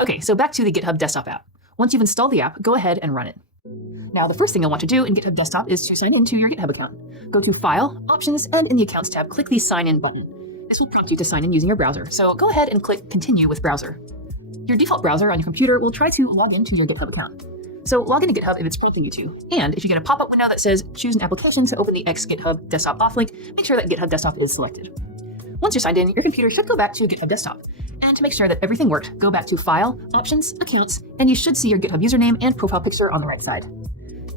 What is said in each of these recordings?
Okay, so back to the GitHub desktop app. Once you've installed the app, go ahead and run it. Now, the first thing you'll want to do in GitHub Desktop is to sign in to your GitHub account. Go to File, Options, and in the Accounts tab, click the Sign In button. This will prompt you to sign in using your browser, so go ahead and click Continue with Browser. Your default browser on your computer will try to log into your GitHub account. So log into GitHub if it's prompting you to, and if you get a pop-up window that says Choose an application to open the X-GitHub Desktop auth link, make sure that GitHub Desktop is selected. Once you're signed in, your computer should go back to GitHub Desktop. And to make sure that everything worked, go back to File, Options, Accounts, and you should see your GitHub username and profile picture on the right side.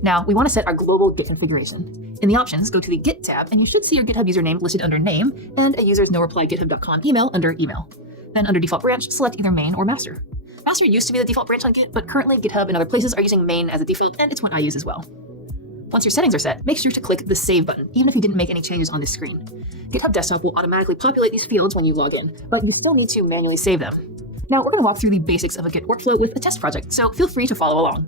Now, we want to set our global Git configuration. In the options, go to the Git tab, and you should see your GitHub username listed under Name and a user's no-reply-github.com email under Email. Then under Default Branch, select either Main or Master. Master used to be the default branch on Git, but currently GitHub and other places are using Main as a default, and it's what I use as well. Once your settings are set, make sure to click the Save button, even if you didn't make any changes on this screen. GitHub Desktop will automatically populate these fields when you log in, but you still need to manually save them. Now, we're going to walk through the basics of a Git workflow with a test project, so feel free to follow along.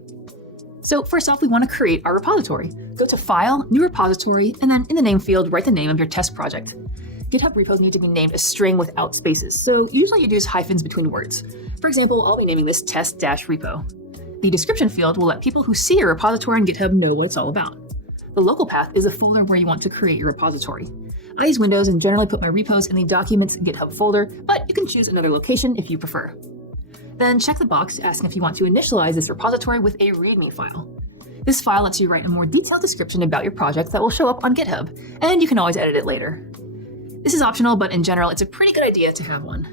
So first off, we want to create our repository. Go to File, New Repository, and then in the name field, write the name of your test project. GitHub repos need to be named a string without spaces, so usually you'd use hyphens between words. For example, I'll be naming this test-repo. The description field will let people who see your repository on GitHub know what it's all about. The local path is a folder where you want to create your repository. I use Windows and generally put my repos in the Documents GitHub folder, but you can choose another location if you prefer. Then check the box asking if you want to initialize this repository with a README file. This file lets you write a more detailed description about your project that will show up on GitHub, and you can always edit it later. This is optional, but in general, it's a pretty good idea to have one.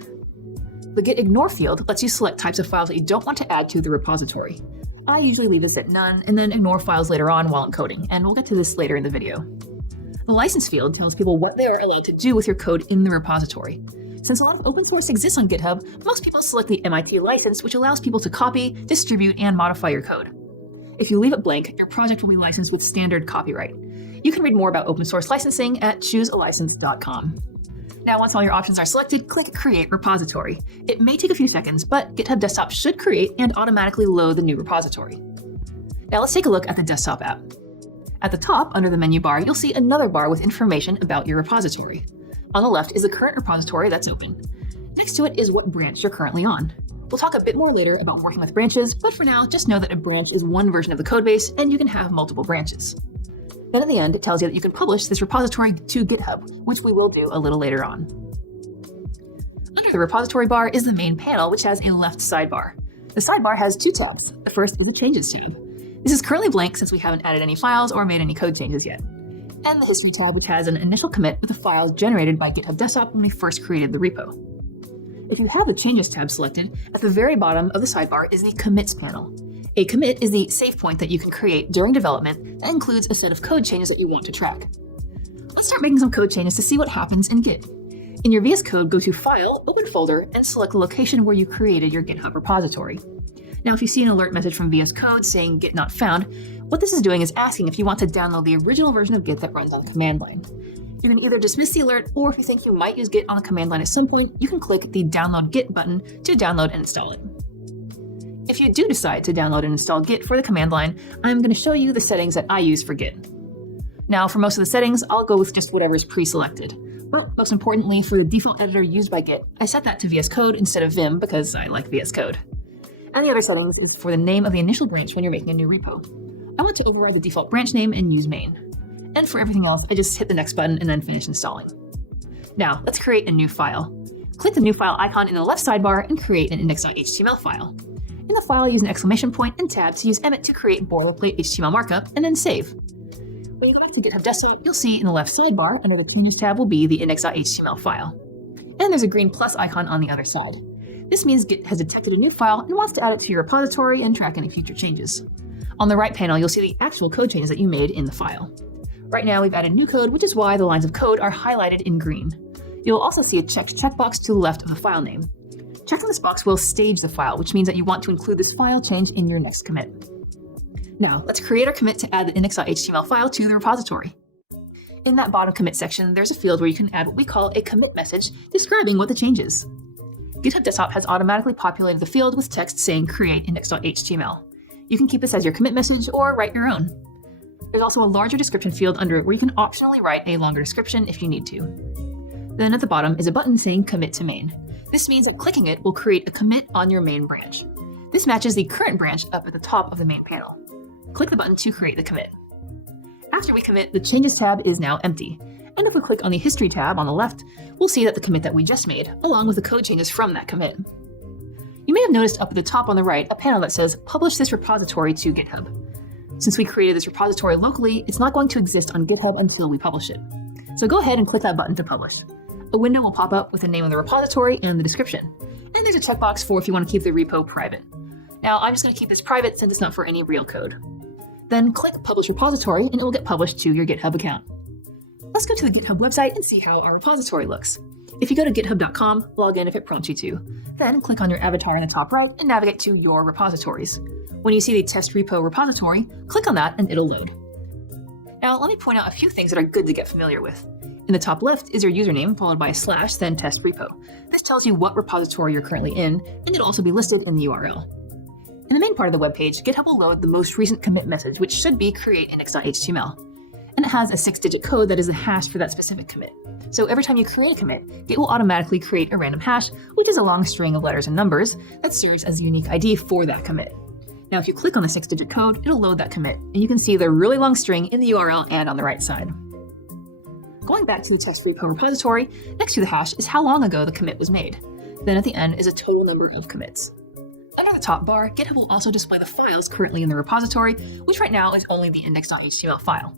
The Git Ignore field lets you select types of files that you don't want to add to the repository. I usually leave this at none and then ignore files later on while I'm coding, and we'll get to this later in the video. The license field tells people what they are allowed to do with your code in the repository. Since a lot of open source exists on GitHub, most people select the MIT license, which allows people to copy, distribute, and modify your code. If you leave it blank, your project will be licensed with standard copyright. You can read more about open source licensing at choosealicense.com. Now, once all your options are selected, click Create Repository. It may take a few seconds, but GitHub Desktop should create and automatically load the new repository. Now let's take a look at the desktop app. At the top, under the menu bar, you'll see another bar with information about your repository. On the left is the current repository that's open. Next to it is what branch you're currently on. We'll talk a bit more later about working with branches, but for now, just know that a branch is one version of the codebase and you can have multiple branches. Then at the end, it tells you that you can publish this repository to GitHub, which we will do a little later on. Under the repository bar is the main panel, which has a left sidebar. The sidebar has two tabs. The first is the Changes tab. This is currently blank since we haven't added any files or made any code changes yet. And the History tab, which has an initial commit with the files generated by GitHub Desktop when we first created the repo. If you have the Changes tab selected, at the very bottom of the sidebar is the Commits panel. A commit is the save point that you can create during development that includes a set of code changes that you want to track. Let's start making some code changes to see what happens in Git. In your VS Code, go to File, Open Folder, and select the location where you created your GitHub repository. Now, if you see an alert message from VS Code saying Git not found, what this is doing is asking if you want to download the original version of Git that runs on the command line. You can either dismiss the alert, or if you think you might use Git on the command line at some point, you can click the Download Git button to download and install it. If you do decide to download and install Git for the command line, I'm going to show you the settings that I use for Git. Now, for most of the settings, I'll go with just whatever is pre-selected. But most importantly, for the default editor used by Git, I set that to VS Code instead of Vim because I like VS Code. And the other settings is for the name of the initial branch when you're making a new repo. I want to override the default branch name and use main. And for everything else, I just hit the next button and then finish installing. Now, let's create a new file. Click the new file icon in the left sidebar and create an index.html file. In the file, use an exclamation point and tab to use Emmet to create boilerplate HTML markup, and then save. When you go back to GitHub Desktop, you'll see in the left sidebar, under the Changes tab will be the index.html file. And there's a green plus icon on the other side. This means Git has detected a new file and wants to add it to your repository and track any future changes. On the right panel, you'll see the actual code changes that you made in the file. Right now, we've added new code, which is why the lines of code are highlighted in green. You'll also see a checked checkbox to the left of the file name. Checking this box will stage the file, which means that you want to include this file change in your next commit. Now, let's create our commit to add the index.html file to the repository. In that bottom commit section, there's a field where you can add what we call a commit message describing what the change is. GitHub Desktop has automatically populated the field with text saying create index.html. You can keep this as your commit message or write your own. There's also a larger description field under it where you can optionally write a longer description if you need to. Then at the bottom is a button saying commit to main. This means that clicking it will create a commit on your main branch. This matches the current branch up at the top of the main panel. Click the button to create the commit. After we commit, the Changes tab is now empty. And if we click on the History tab on the left, we'll see that the commit that we just made, along with the code changes from that commit. You may have noticed up at the top on the right a panel that says Publish this repository to GitHub. Since we created this repository locally, it's not going to exist on GitHub until we publish it. So go ahead and click that button to publish. A window will pop up with the name of the repository and the description. And there's a checkbox for if you want to keep the repo private. Now, I'm just going to keep this private since it's not for any real code. Then click Publish Repository and it will get published to your GitHub account. Let's go to the GitHub website and see how our repository looks. If you go to github.com, log in if it prompts you to. Then click on your avatar in the top right and navigate to your repositories. When you see the test repo repository, click on that and it'll load. Now, let me point out a few things that are good to get familiar with. In the top left is your username, followed by / then test repo. This tells you what repository you're currently in, and it'll also be listed in the URL. In the main part of the web page, GitHub will load the most recent commit message, which should be create_index.html. And it has a 6-digit code that is the hash for that specific commit. So every time you create a commit, it will automatically create a random hash, which is a long string of letters and numbers that serves as the unique ID for that commit. Now, if you click on the 6-digit code, it'll load that commit, and you can see the really long string in the URL and on the right side. Going back to the test repo repository, next to the hash is how long ago the commit was made. Then at the end is a total number of commits. Under the top bar, GitHub will also display the files currently in the repository, which right now is only the index.html file.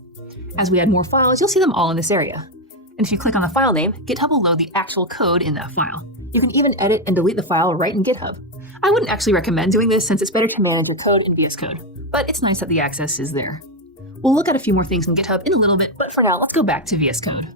As we add more files, you'll see them all in this area. And if you click on the file name, GitHub will load the actual code in that file. You can even edit and delete the file right in GitHub. I wouldn't actually recommend doing this since it's better to manage your code in VS Code, but it's nice that the access is there. We'll look at a few more things in GitHub in a little bit, but for now, let's go back to VS Code.